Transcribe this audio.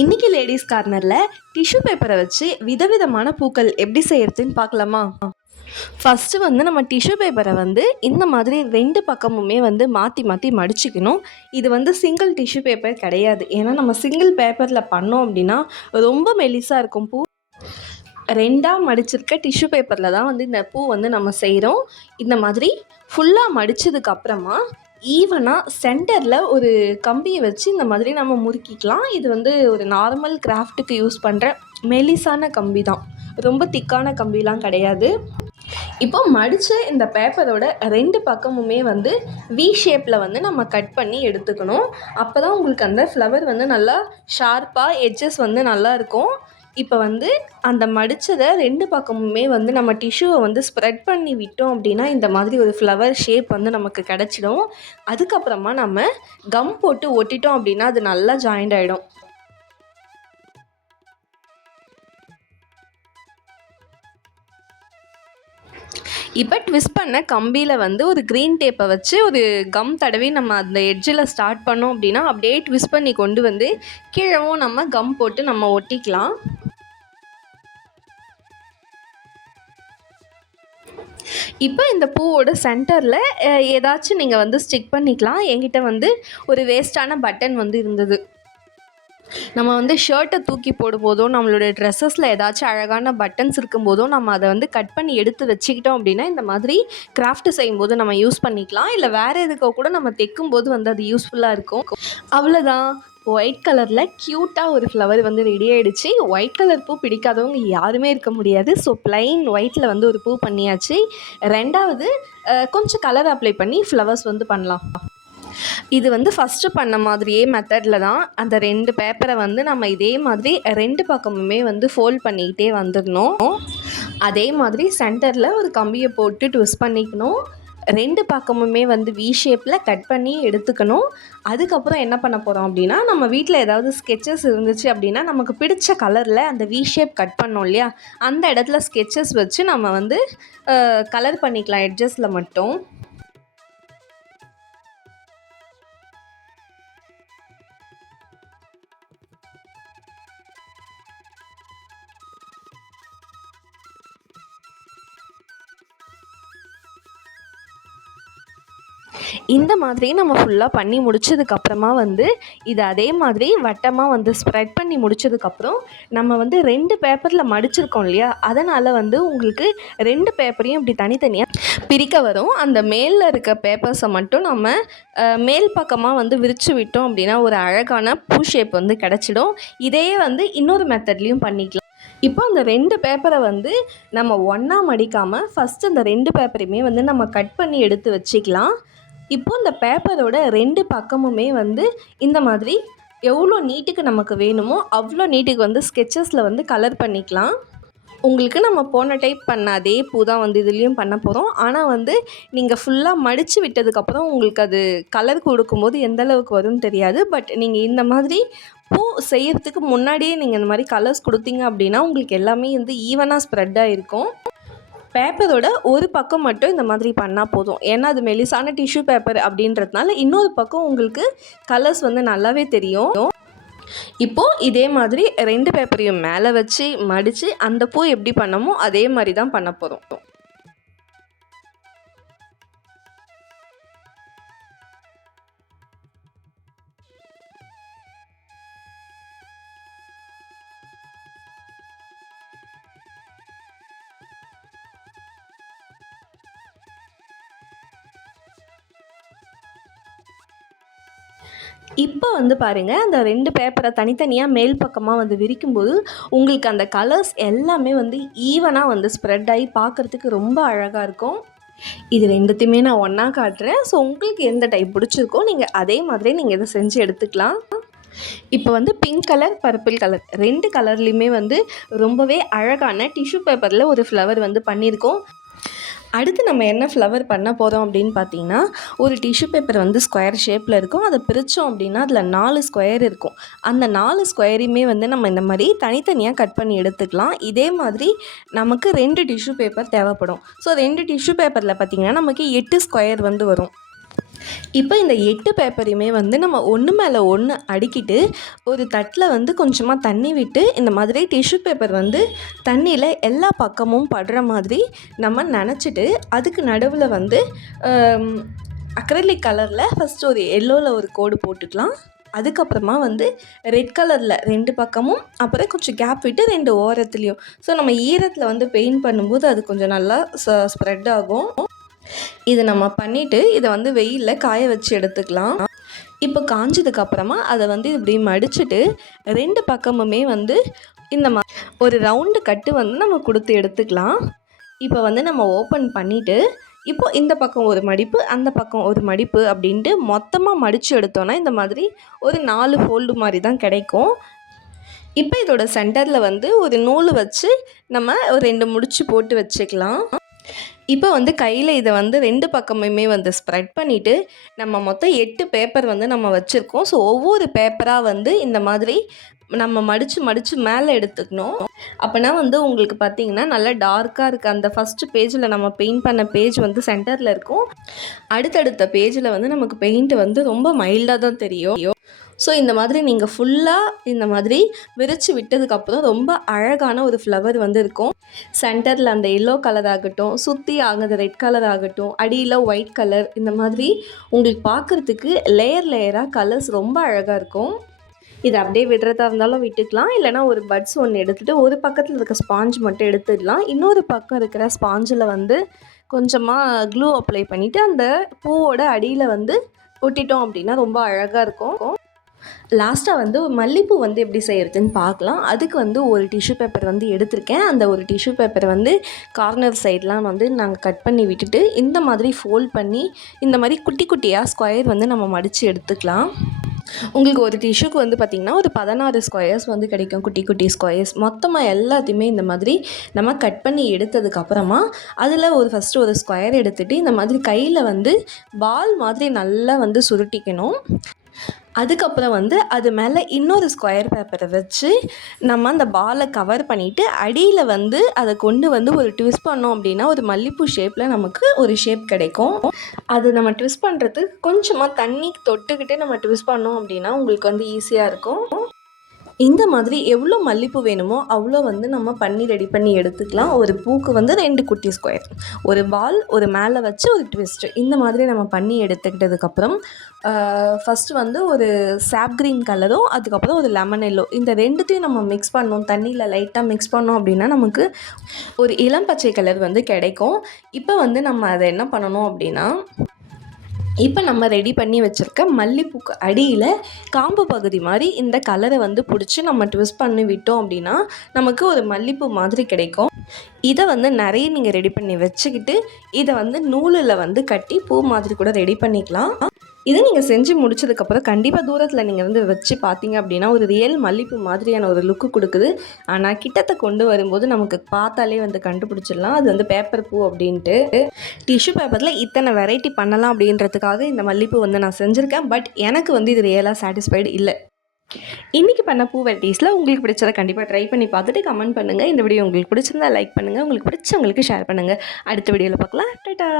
இன்னைக்கு லேடிஸ் கார்னரில் டிஷ்யூ பேப்பரை வச்சு விதவிதமான பூக்கள் எப்படி செய்யறதுன்னு பார்க்கலாமா? ஃபஸ்ட்டு நம்ம டிஷ்யூ பேப்பரை இந்த மாதிரி ரெண்டு பக்கமுமே மாற்றி மாற்றி மடிச்சுக்கணும். இது சிங்கிள் டிஷ்யூ பேப்பர் கிடையாது. ஏன்னா நம்ம சிங்கிள் பேப்பரில் பண்ணோம் அப்படின்னா ரொம்ப மெலிசாக இருக்கும் பூ. ரெண்டாக மடிச்சிருக்க டிஷ்யூ பேப்பரில் தான் இந்த பூ நம்ம செய்கிறோம். இந்த மாதிரி ஃபுல்லாக மடித்ததுக்கப்புறமா ஈவனாக சென்டரில் ஒரு கம்பியை வச்சு இந்த மாதிரி நம்ம முறுக்கிக்கலாம். இது ஒரு நார்மல் கிராஃப்ட்டுக்கு யூஸ் பண்ணுற மெலிசான கம்பி தான், ரொம்ப திக்கான கம்பிலாம் கிடையாது. இப்போ மடித்த இந்த பேப்பரோட ரெண்டு பக்கமுமே வி ஷேப்பில் நம்ம கட் பண்ணி எடுத்துக்கணும். அப்போ தான் உங்களுக்கு அந்த ஃப்ளவர் நல்லா ஷார்ப்பாக எட்ஜஸ் நல்லா இருக்கும். இப்போ அந்த மடித்ததை ரெண்டு பக்கமுமே நம்ம டிஷ்யூவை ஸ்ப்ரெட் பண்ணி விட்டோம் அப்படின்னா இந்த மாதிரி ஒரு ஃப்ளவர் ஷேப் நமக்கு கிடச்சிடும். அதுக்கப்புறமா நம்ம கம் போட்டு ஒட்டிட்டோம் அப்படின்னா அது நல்லா ஜாயிண்ட் ஆகிடும். இப்போ ட்விஸ்ட் பண்ண கம்பியில் ஒரு க்ரீன் டேப்பை வச்சு ஒரு கம் தடவி நம்ம அந்த எட்ஜில் ஸ்டார்ட் பண்ணோம் அப்படின்னா அப்படியே ட்விஸ்ட் பண்ணி கொண்டு கீழவும் நம்ம கம் போட்டு நம்ம ஒட்டிக்கலாம். இப்போ இந்த பூவோட சென்டரில் ஏதாச்சும் நீங்கள் ஸ்டிக் பண்ணிக்கலாம். என்கிட்ட ஒரு வேஸ்ட்டான பட்டன் இருந்தது. நம்ம ஷர்ட்டை தூக்கி போடும்போதோ நம்மளோட ட்ரெஸ்ஸஸில் ஏதாச்சும் அழகான பட்டன்ஸ் இருக்கும்போதோ நம்ம அதை கட் பண்ணி எடுத்து வச்சுக்கிட்டோம் அப்படின்னா இந்த மாதிரி கிராஃப்ட் செய்யும்போது நம்ம யூஸ் பண்ணிக்கலாம். இல்லை வேறு எதுக்கோ கூட நம்ம தைக்கும்போது அது யூஸ்ஃபுல்லாக இருக்கும். அவ்வளோதான், ஒயிட் கலரில் க்யூட்டாக ஒரு ஃப்ளவர் ரெடி ஆகிடுச்சு. ஒயிட் கலர் பூ பிடிக்காதவங்க யாருமே இருக்க முடியாது. ஸோ ப்ளைன் ஒயிட்டில் ஒரு பூ பண்ணியாச்சு. ரெண்டாவது கொஞ்சம் கலர் அப்ளை பண்ணி ஃப்ளவர்ஸ் பண்ணலாம். இது ஃபஸ்ட்டு பண்ண மாதிரியே மெத்தடில் தான் அந்த ரெண்டு பேப்பரை நம்ம இதே மாதிரி ரெண்டு பக்கமுமே ஃபோல்ட் பண்ணிக்கிட்டே வந்துடணும். அதே மாதிரி சென்டரில் ஒரு கம்பியை போட்டு ட்விஸ்ட் பண்ணிக்கணும். ரெண்டு பக்கமுமே வி ஷேப்பில் கட் பண்ணி எடுத்துக்கணும். அதுக்கப்புறம் என்ன பண்ண போகிறோம் அப்படின்னா, நம்ம வீட்டில் ஏதாவது ஸ்கெச்சஸ் இருந்துச்சு அப்படின்னா நமக்கு பிடிச்ச கலரில் அந்த வி ஷேப் கட் பண்ணோம் இல்லையா, அந்த இடத்துல ஸ்கெச்சஸ் வச்சு நம்ம கலர் பண்ணிக்கலாம் எட்ஜஸில் மட்டும். இந்த மாதிரி நம்ம ஃபுல்லாக பண்ணி முடிச்சதுக்கப்புறமா இது அதே மாதிரி வட்டமாக ஸ்ப்ரெட் பண்ணி முடிச்சதுக்கப்புறம் நம்ம ரெண்டு பேப்பரில் மடிச்சிருக்கோம் இல்லையா, அதனால் உங்களுக்கு ரெண்டு பேப்பரையும் இப்படி தனித்தனியாக பிரிக்க வரும். அந்த மேலில் இருக்க பேப்பர்ஸை மட்டும் நம்ம மேல் பக்கமாக விரித்து விட்டோம் அப்படின்னா ஒரு அழகான பூ ஷேப் கிடச்சிடும். இதையே இன்னொரு மெத்தட்லேயும் பண்ணிக்கலாம். இப்போ அந்த ரெண்டு பேப்பரை நம்ம ஒன்றா மடிக்காமல் ஃபஸ்ட்டு அந்த ரெண்டு பேப்பரையுமே நம்ம கட் பண்ணி எடுத்து வச்சுக்கலாம். இப்போது இந்த பேப்பரோட ரெண்டு பக்கமுமே இந்த மாதிரி எவ்வளோ நீட்டுக்கு நமக்கு வேணுமோ அவ்வளோ நீட்டுக்கு ஸ்கெச்சஸில் கலர் பண்ணிக்கலாம். உங்களுக்கு நம்ம போன டைப் பண்ண அதே பூ தான் இதுலேயும் பண்ண போகிறோம். ஆனால் நீங்கள் ஃபுல்லாக மடித்து விட்டதுக்கப்புறம் உங்களுக்கு அது கலர் கொடுக்கும்போது எந்த அளவுக்கு வரும்னு தெரியாது. பட் நீங்கள் இந்த மாதிரி பூ செய்யறதுக்கு முன்னாடியே நீங்கள் இந்த மாதிரி கலர்ஸ் கொடுத்தீங்க அப்படின்னா உங்களுக்கு எல்லாமே ஈவனாக ஸ்ப்ரெட்டாக இருக்கும். பேப்பரோட ஒரு பக்கம் மட்டும் இந்த மாதிரி பண்ணால் போதும். ஏன்னா அது மெலிசான டிஷ்யூ பேப்பர் அப்படின்றதுனால இன்னொரு பக்கம் உங்களுக்கு கலர்ஸ் நல்லாவே தெரியும். இப்போது இதே மாதிரி ரெண்டு பேப்பரையும் மேலே வச்சு மடித்து அந்த பூ எப்படி பண்ணமோ அதே மாதிரி தான் பண்ண போகிறோம். இப்போ பாருங்கள், அந்த ரெண்டு பேப்பரை தனித்தனியாக மேல் பக்கமாக விரிக்கும்போது உங்களுக்கு அந்த கலர்ஸ் எல்லாமே ஈவனாக ஸ்ப்ரெட் ஆகி பார்க்குறதுக்கு ரொம்ப அழகாக இருக்கும். இது ரெண்டுத்தையுமே நான் ஒன்றா காட்டுறேன். ஸோ உங்களுக்கு எந்த டைப் பிடிச்சிருக்கோ நீங்கள் அதே மாதிரி நீங்கள் இதை செஞ்சு எடுத்துக்கலாம். இப்போ பிங்க் கலர், பர்பிள் கலர் ரெண்டு கலர்லேயுமே ரொம்பவே அழகான டிஷ்யூ பேப்பரில் ஒரு ஃப்ளவர் பண்ணியிருக்கோம். அடுத்து நம்ம என்ன ஃப்ளவர் பண்ண போகிறோம் அப்படின்னு பார்த்தீங்கன்னா, ஒரு டிஷ்யூ பேப்பர் ஸ்கொயர் ஷேப்பில் இருக்கும். அதை பிரித்தோம் அப்படின்னா அதில் 4 ஸ்கொயர் இருக்கும். அந்த 4 ஸ்கொயரையுமே நம்ம இந்த மாதிரி தனித்தனியாக கட் பண்ணி எடுத்துக்கலாம். இதே மாதிரி நமக்கு 2 டிஷ்யூ பேப்பர் தேவைப்படும். ஸோ 2 டிஷ்யூ பேப்பரில் பார்த்திங்கன்னா நமக்கு 8 ஸ்கொயர் வரும். இப்போ இந்த 8 பேப்பரையுமே வந்து நம்ம ஒன்று மேலே ஒன்று அடுக்கிட்டு ஒரு தட்டில் வந்து கொஞ்சமாக தண்ணி விட்டு இந்த மாதிரி டிஷ்யூ பேப்பர் வந்து தண்ணியில் எல்லா பக்கமும் படுற மாதிரி நம்ம நனைச்சிட்டு அதுக்கு நடுவில் வந்து அக்ரிலிக் கலரில் ஃபஸ்ட்டு ஒரு எல்லோவில் ஒரு கோடு போட்டுக்கலாம். அதுக்கப்புறமா வந்து ரெட் கலரில் 2 பக்கமும் அப்புறம் கொஞ்சம் கேப் விட்டு 2 ஓரத்துலேயும். ஸோ நம்ம ஈரத்தில் வந்து பெயிண்ட் பண்ணும்போது அது கொஞ்சம் நல்லா ஸ்ப்ரெட் ஆகும். இதை நம்ம பண்ணிவிட்டு இதை வந்து வெயிலில் காய வச்சு எடுத்துக்கலாம். இப்போ காஞ்சதுக்கப்புறமா அதை வந்து இப்படி மடிச்சுட்டு 2 பக்கமுமே வந்து இந்த ஒரு ரவுண்டு கட்டு வந்து நம்ம கொடுத்து எடுத்துக்கலாம். இப்போ வந்து நம்ம ஓப்பன் பண்ணிவிட்டு இப்போ இந்த பக்கம் ஒரு மடிப்பு அந்த பக்கம் ஒரு மடிப்பு அப்படின்ட்டு மொத்தமாக மடித்து எடுத்தோன்னா இந்த மாதிரி ஒரு 4 ஃபோல்டு மாதிரி தான் கிடைக்கும். இப்போ இதோட சென்டரில் வந்து ஒரு நூல் வச்சு நம்ம ஒரு 2 முடிச்சு போட்டு வச்சுக்கலாம். இப்போ வந்து கையில் இதை வந்து 2 பக்கமுமே வந்து ஸ்ப்ரெட் பண்ணிவிட்டு நம்ம மொத்தம் 8 பேப்பர் வந்து நம்ம வச்சுருக்கோம். ஸோ ஒவ்வொரு பேப்பராக வந்து இந்த மாதிரி நம்ம மடித்து மேலே எடுத்துக்கணும். அப்போனா வந்து உங்களுக்கு பார்த்திங்கன்னா நல்லா டார்க்காக இருக்குது. அந்த ஃபஸ்ட்டு பேஜில் நம்ம பெயிண்ட் பண்ண பேஜ் வந்து சென்டரில் இருக்கும். அடுத்தடுத்த பேஜில் வந்து நமக்கு பெயிண்ட் வந்து ரொம்ப மைல்டாக தான் தெரியும். ஸோ இந்த மாதிரி நீங்கள் ஃபுல்லாக இந்த மாதிரி விரித்து விட்டதுக்கப்புறம் ரொம்ப அழகான ஒரு ஃப்ளவர் வந்து இருக்கும். சென்டரில் அந்த எல்லோ கலர் ஆகட்டும், சுற்றி ஆகுது ரெட் கலர் ஆகட்டும், அடியில் ஒயிட் கலர், இந்த மாதிரி உங்களுக்கு பார்க்குறதுக்கு லேயராக கலர்ஸ் ரொம்ப அழகாக இருக்கும். இது அப்படியே விடுறதா இருந்தாலும் விட்டுக்கலாம், இல்லைனா ஒரு பட்ஸ் ஒன்று எடுத்துகிட்டு ஒரு பக்கத்தில் இருக்க ஸ்பாஞ்ச் மட்டும் எடுத்துடலாம். இன்னொரு பக்கம் இருக்கிற ஸ்பாஞ்சில் வந்து கொஞ்சமாக க்ளூ அப்ளை பண்ணிவிட்டு அந்த பூவோட அடியில் வந்து ஒட்டிட்டோம் அப்படின்னா ரொம்ப அழகாக இருக்கும். லாஸ்ட்டாக வந்து மல்லிப்பூ வந்து எப்படி செய்கிறதுன்னு பார்க்கலாம். அதுக்கு வந்து ஒரு டிஷ்யூ பேப்பர் வந்து எடுத்திருக்கேன். அந்த ஒரு டிஷ்யூ பேப்பரை வந்து கார்னர் சைட்லாம் வந்து நாங்கள் கட் பண்ணி விட்டுட்டு இந்த மாதிரி ஃபோல்ட் பண்ணி இந்த மாதிரி குட்டி குட்டியாக ஸ்கொயர் வந்து நம்ம மடித்து எடுத்துக்கலாம். உங்களுக்கு ஒரு டிஷ்யூக்கு வந்து பார்த்திங்கன்னா ஒரு 16 ஸ்கொயர்ஸ் வந்து கிடைக்கும், குட்டி குட்டி ஸ்கொயர்ஸ். மொத்தமாக எல்லாத்தையுமே இந்த மாதிரி நம்ம கட் பண்ணி எடுத்ததுக்கப்புறமா அதில் ஃபஸ்ட்டு ஒரு ஸ்கொயர் எடுத்துகிட்டு இந்த மாதிரி கையில் வந்து பால் மாதிரி நல்லா வந்து சுருட்டிக்கணும். அதுக்கப்புறம் வந்து அது மேலே இன்னொரு ஸ்கொயர் பேப்பரை வச்சு நம்ம அந்த பாலை கவர் பண்ணிவிட்டு அடியில் வந்து அதை கொண்டு வந்து ஒரு ட்விஸ்ட் பண்ணோம் அப்படின்னா ஒரு மல்லிப்பூ ஷேப்பில் நமக்கு ஒரு ஷேப் கிடைக்கும். அது நம்ம ட்விஸ்ட் பண்ணுறதுக்கு கொஞ்சமாக தண்ணி தொட்டுக்கிட்டே நம்ம ட்விஸ்ட் பண்ணோம் அப்படின்னா உங்களுக்கு வந்து ஈஸியாக இருக்கும். இந்த மாதிரி எவ்வளோ மல்லிப்பூ வேணுமோ அவ்வளோ வந்து நம்ம பண்ணி ரெடி பண்ணி எடுத்துக்கலாம். ஒரு பூக்கு வந்து 2 குட்டி ஸ்கொயர், ஒரு பால், ஒரு மேலே வச்சு ஒரு ட்விஸ்ட்டு, இந்த மாதிரி நம்ம பண்ணி எடுத்துக்கிட்டதுக்கப்புறம் ஃபஸ்ட்டு வந்து ஒரு சாப் க்ரீன் கலரும் அதுக்கப்புறம் ஒரு லெமன் எல்லோ, இந்த 2த்தையும் நம்ம மிக்ஸ் பண்ணோம். தண்ணியில் லைட்டாக மிக்ஸ் பண்ணோம் அப்படின்னா நமக்கு ஒரு இளம் பச்சை கலர் வந்து கிடைக்கும். இப்போ வந்து நம்ம அதை என்ன பண்ணணும் அப்படின்னா, இப்போ நம்ம ரெடி பண்ணி வச்சுருக்க மல்லிப்பூக்கு அடியில் காம்பு பகுதி மாதிரி இந்த கலரை வந்து பிடிச்சி நம்ம ட்விஸ்ட் பண்ணி விட்டோம் அப்படின்னா நமக்கு ஒரு மல்லிப்பூ மாதிரி கிடைக்கும். இதை வந்து நிறைய நீங்கள் ரெடி பண்ணி வச்சுக்கிட்டு இதை வந்து நூலில் வந்து கட்டி பூ மாதிரி கூட ரெடி பண்ணிக்கலாம். இது நீங்கள் செஞ்சு முடிச்சதுக்கப்புறம் கண்டிப்பாக தூரத்தில் நீங்கள் வந்து வச்சு பார்த்தீங்க அப்படின்னா ஒரு ரியல் மல்லிப்பூ மாதிரியான ஒரு லுக்கு கொடுக்குது. ஆனால் கிட்டத்தை கொண்டு வரும்போது நமக்கு பார்த்தாலே வந்து கண்டுபிடிச்சிடலாம் அது வந்து பேப்பர் பூ அப்படின்ட்டு. டிஷ்யூ பேப்பரில் இத்தனை வெரைட்டி பண்ணலாம் அப்படின்றதுக்காக இந்த மல்லிப்பூ வந்து நான் செஞ்சுருக்கேன். பட் எனக்கு வந்து இது ரியலாக சாட்டிஸ்ஃபைடு இல்லை. இன்றைக்கி பண்ண பூ வெரைட்டிஸில் உங்களுக்கு பிடிச்சதை கண்டிப்பாக ட்ரை பண்ணி பார்த்துட்டு கமெண்ட் பண்ணுங்கள். இந்த வீடியோ உங்களுக்கு பிடிச்சிருந்தா லைக் பண்ணுங்கள், உங்களுக்கு பிடிச்சவங்களுக்கு ஷேர் பண்ணுங்கள். அடுத்த வீடியோவில் பார்க்கலாம். டாடா.